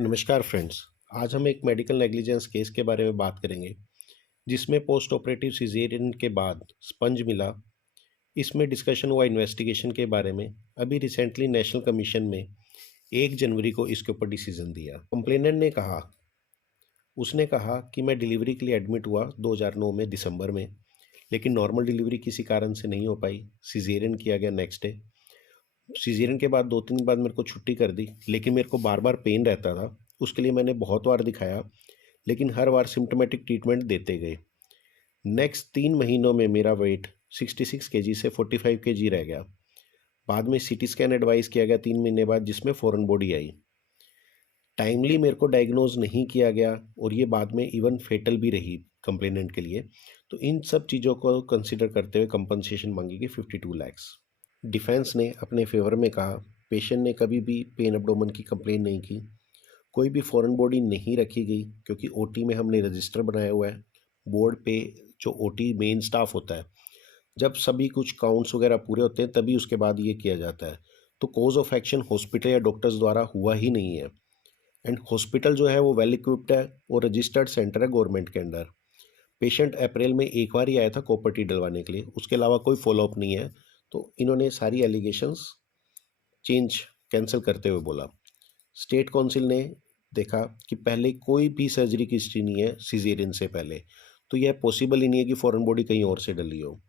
नमस्कार फ्रेंड्स। आज हम एक मेडिकल नेग्लिजेंस केस के बारे में बात करेंगे जिसमें पोस्ट ऑपरेटिव सिजेरियन के बाद स्पंज मिला। इसमें डिस्कशन हुआ इन्वेस्टिगेशन के बारे में। अभी रिसेंटली नेशनल कमीशन में 1 जनवरी को इसके ऊपर डिसीजन दिया। कंप्लेनेंट ने कहा उसने कहा कि मैं डिलीवरी के लिए एडमिट हुआ 2009 में दिसंबर में, लेकिन नॉर्मल डिलीवरी किसी कारण से नहीं हो पाई। सिजेरियन किया गया नेक्स्ट डे। सीजरियन के बाद 2-3 दिन बाद मेरे को छुट्टी कर दी, लेकिन मेरे को बार बार पेन रहता था। उसके लिए मैंने बहुत बार दिखाया, लेकिन हर बार सिम्टोमेटिक ट्रीटमेंट देते गए। नेक्स्ट 3 महीनों में मेरा वेट 66 केजी से 45 केजी रह गया। बाद में सीटी स्कैन एडवाइस किया गया 3 महीने बाद, जिसमें फॉरेन बॉडी आई। टाइमली मेरे को डायग्नोज नहीं किया गया और ये बाद में इवन फेटल भी रही कंप्लेनेंट के लिए। तो इन सब चीज़ों को कंसिडर करते हुए कंपनसेशन मांगी गई 52 लाख। डिफेंस ने अपने फेवर में कहा पेशेंट ने कभी भी पेन एब्डोमेन की कंप्लेन नहीं की, कोई भी फॉरेन बॉडी नहीं रखी गई, क्योंकि ओटी में हमने रजिस्टर बनाया हुआ है। बोर्ड पे जो ओटी मेन स्टाफ होता है, जब सभी कुछ काउंट्स वगैरह पूरे होते हैं तभी उसके बाद ये किया जाता है। तो कॉज ऑफ एक्शन हॉस्पिटल या डॉक्टर्स द्वारा हुआ ही नहीं है। एंड हॉस्पिटल जो है वो वेल इक्विप्ड है और रजिस्टर्ड सेंटर है गवर्नमेंट के अंडर। पेशेंट अप्रैल में एक बार ही आया था कॉपर टी डलवाने के लिए, उसके अलावा कोई फॉलोअप नहीं है। तो इन्होंने सारी एलिगेशंस कैंसिल करते हुए बोला। स्टेट काउंसिल ने देखा कि पहले कोई भी सर्जरी की हिस्ट्री नहीं है सिजेरियन से पहले, तो यह पॉसिबल ही नहीं है कि फॉरेन बॉडी कहीं और से डली हो।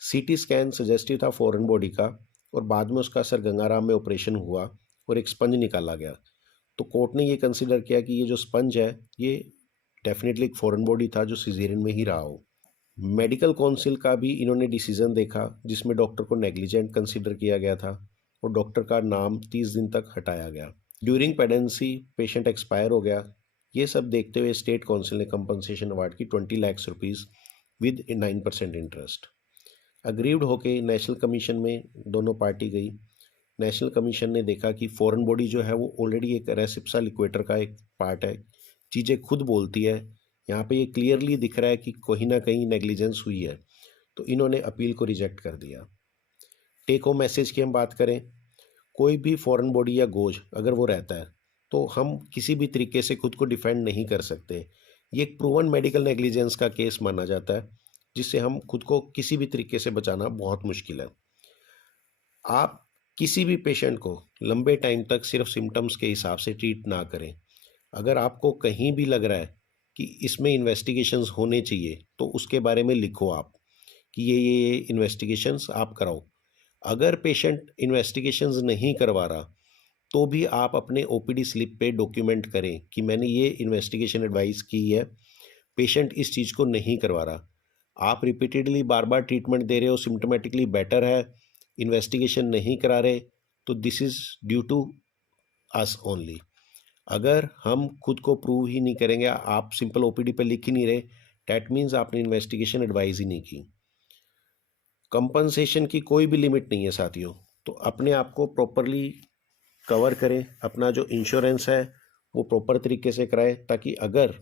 सीटी स्कैन सजेस्टिव था फॉरेन बॉडी का, और बाद में उसका सर गंगाराम में ऑपरेशन हुआ और एक स्पंज निकाला गया। तो कोर्ट ने ये कंसिडर किया कि ये जो स्पंज है ये डेफिनेटली एक फॉरेन बॉडी था जो सिजेरियन में ही रहा हो। मेडिकल काउंसिल का भी इन्होंने डिसीजन देखा, जिसमें डॉक्टर को नेग्लिजेंट कंसीडर किया गया था और डॉक्टर का नाम 30 दिन तक हटाया गया। ड्यूरिंग प्रेगनेंसी पेशेंट एक्सपायर हो गया। ये सब देखते हुए स्टेट काउंसिल ने कंपनसेशन अवार्ड की 20 lakh rupees with 9% interest. Aggrieved होके नेशनल कमीशन में दोनों पार्टी गई। नेशनल कमीशन ने देखा कि फॉरेन बॉडी जो है वो ऑलरेडी एक रेसिप्सा इक्वेटर का एक पार्ट है, चीज़ें खुद बोलती है। यहाँ पे ये क्लियरली दिख रहा है कि कहीं ना कहीं नेग्लिजेंस हुई है, तो इन्होंने अपील को रिजेक्ट कर दिया। टेक होम मैसेज की हम बात करें, कोई भी फॉरेन बॉडी या गोज अगर वो रहता है तो हम किसी भी तरीके से खुद को डिफेंड नहीं कर सकते। ये एक प्रूवन मेडिकल नेग्लिजेंस का केस माना जाता है, जिससे हम खुद को किसी भी तरीके से बचाना बहुत मुश्किल है। आप किसी भी पेशेंट को लंबे टाइम तक सिर्फ सिम्टम्स के हिसाब से ट्रीट ना करें। अगर आपको कहीं भी लग रहा है कि इसमें इन्वेस्टिगेशंस होने चाहिए, तो उसके बारे में लिखो आप कि ये इन्वेस्टिगेशंस आप कराओ। अगर पेशेंट इन्वेस्टिगेशंस नहीं करवा रहा, तो भी आप अपने ओपीडी स्लिप पे डॉक्यूमेंट करें कि मैंने ये इन्वेस्टिगेशन एडवाइस की है, पेशेंट इस चीज़ को नहीं करवा रहा। आप रिपीटेडली बार बार ट्रीटमेंट दे रहे हो, सिम्टोमेटिकली बेटर है, इन्वेस्टिगेशन नहीं करा रहे, तो this is due to us only. अगर हम खुद को प्रूव ही नहीं करेंगे, आप सिंपल ओपीडी पे लिख ही नहीं रहे, डैट मीन्स आपने इन्वेस्टिगेशन एडवाइस ही नहीं की। कंपनसेशन की कोई भी लिमिट नहीं है साथियों, तो अपने आप को प्रॉपरली कवर करें। अपना जो इंश्योरेंस है वो प्रॉपर तरीके से कराएं, ताकि अगर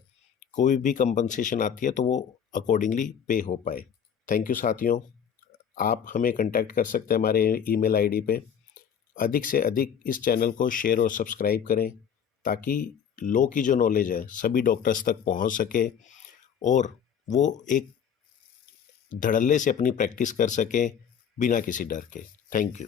कोई भी कंपनसेशन आती है तो वो अकॉर्डिंगली पे हो पाए। थैंक यू साथियों। आप हमें कांटेक्ट कर सकते हैं हमारे ईमेल आईडी पे। अधिक से अधिक इस चैनल को शेयर और सब्सक्राइब करें, ताकि लॉ की जो नॉलेज है सभी डॉक्टर्स तक पहुंच सके और वो एक धड़ल्ले से अपनी प्रैक्टिस कर सकें बिना किसी डर के। Thank you.